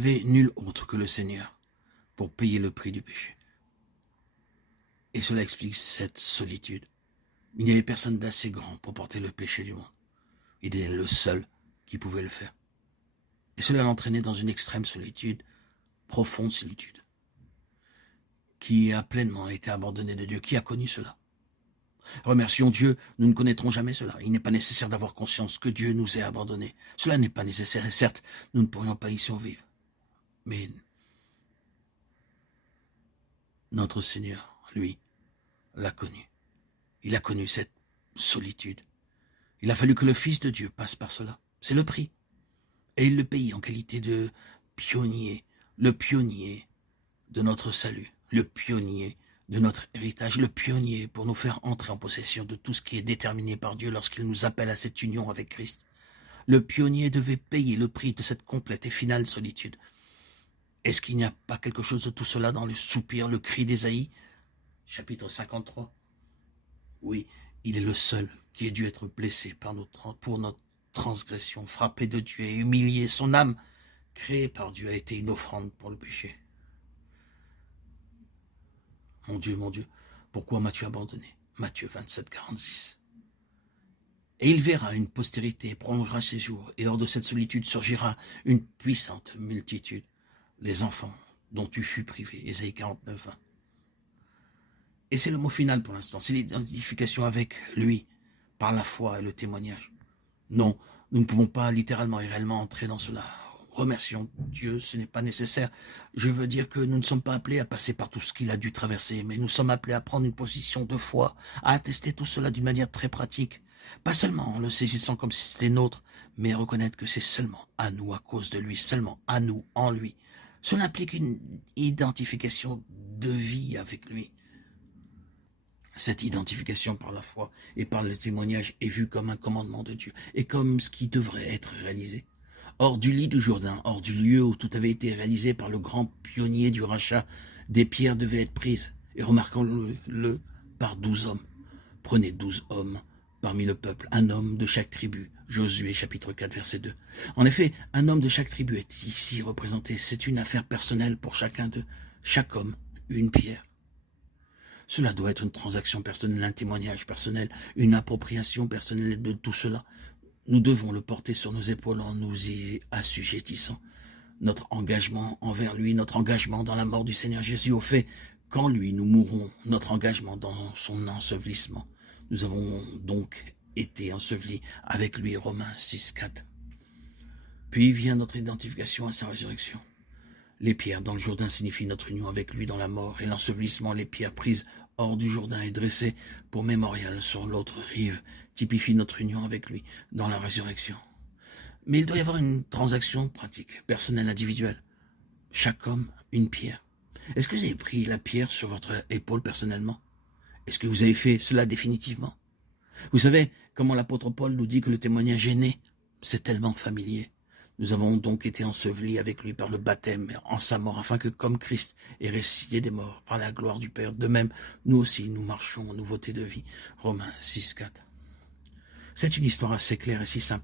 n'y avait nul autre que le Seigneur pour payer le prix du péché. Et cela explique cette solitude. Il n'y avait personne d'assez grand pour porter le péché du monde. Il était le seul qui pouvait le faire. Et cela l'entraînait dans une extrême solitude, profonde solitude, qui a pleinement été abandonné de Dieu. Qui a connu cela? Remercions Dieu, nous ne connaîtrons jamais cela. Il n'est pas nécessaire d'avoir conscience que Dieu nous ait abandonnés. Cela n'est pas nécessaire, et certes, nous ne pourrions pas y survivre. Mais notre Seigneur, lui, l'a connu. Il a connu cette solitude. Il a fallu que le Fils de Dieu passe par cela. C'est le prix. Et il le paye en qualité de pionnier, le pionnier de notre salut, le pionnier de notre héritage, le pionnier pour nous faire entrer en possession de tout ce qui est déterminé par Dieu lorsqu'il nous appelle à cette union avec Christ. Le pionnier devait payer le prix de cette complète et finale solitude. Est-ce qu'il n'y a pas quelque chose de tout cela dans le soupir, le cri d'Ésaïe, chapitre 53? Oui, il est le seul qui ait dû être blessé pour notre transgression, frappé de Dieu et humilié. Son âme, créée par Dieu, a été une offrande pour le péché. Mon Dieu, pourquoi m'as-tu abandonné? Matthieu 27, 46. Et il verra une postérité, prolongera ses jours, et hors de cette solitude surgira une puissante multitude, les enfants dont tu fus privé. Ésaïe 49, 20. Et c'est le mot final pour l'instant, c'est l'identification avec lui, par la foi et le témoignage. Non, nous ne pouvons pas littéralement et réellement entrer dans cela. Remercions Dieu, ce n'est pas nécessaire. Je veux dire que nous ne sommes pas appelés à passer par tout ce qu'il a dû traverser, mais nous sommes appelés à prendre une position de foi, à attester tout cela d'une manière très pratique. Pas seulement en le saisissant comme si c'était nôtre, mais à reconnaître que c'est seulement à nous, à cause de lui, seulement à nous, en lui. Cela implique une identification de vie avec lui. Cette identification par la foi et par le témoignage est vue comme un commandement de Dieu et comme ce qui devrait être réalisé. Hors du lit du Jourdain, hors du lieu où tout avait été réalisé par le grand pionnier du rachat, des pierres devaient être prises. Et remarquons-le par 12 hommes. Prenez 12 hommes parmi le peuple, un homme de chaque tribu. Josué chapitre 4 verset 2. En effet, un homme de chaque tribu est ici représenté. C'est une affaire personnelle pour chacun de chaque homme, une pierre. Cela doit être une transaction personnelle, un témoignage personnel, une appropriation personnelle de tout cela. Nous devons le porter sur nos épaules en nous y assujettissant. Notre engagement envers lui, notre engagement dans la mort du Seigneur Jésus, au fait qu'en lui nous mourrons, notre engagement dans son ensevelissement. Nous avons donc été ensevelis avec lui, Romains 6, 4. Puis vient notre identification à sa résurrection. Les pierres dans le Jourdain signifient notre union avec lui dans la mort et l'ensevelissement, les pierres prises hors du Jourdain et dressées pour mémorial sur l'autre rive, typifient notre union avec lui dans la résurrection. Mais il doit y avoir une transaction pratique, personnelle, individuelle. Chaque homme, une pierre. Est-ce que vous avez pris la pierre sur votre épaule personnellement? Est-ce que vous avez fait cela définitivement? Vous savez comment l'apôtre Paul nous dit que le témoignage est né? C'est tellement familier. Nous avons donc été ensevelis avec lui par le baptême en sa mort, afin que, comme Christ est ressuscité des morts par la gloire du Père, de même, nous aussi, nous marchons en nouveauté de vie. Romains 6, 4. C'est une histoire assez claire et si simple.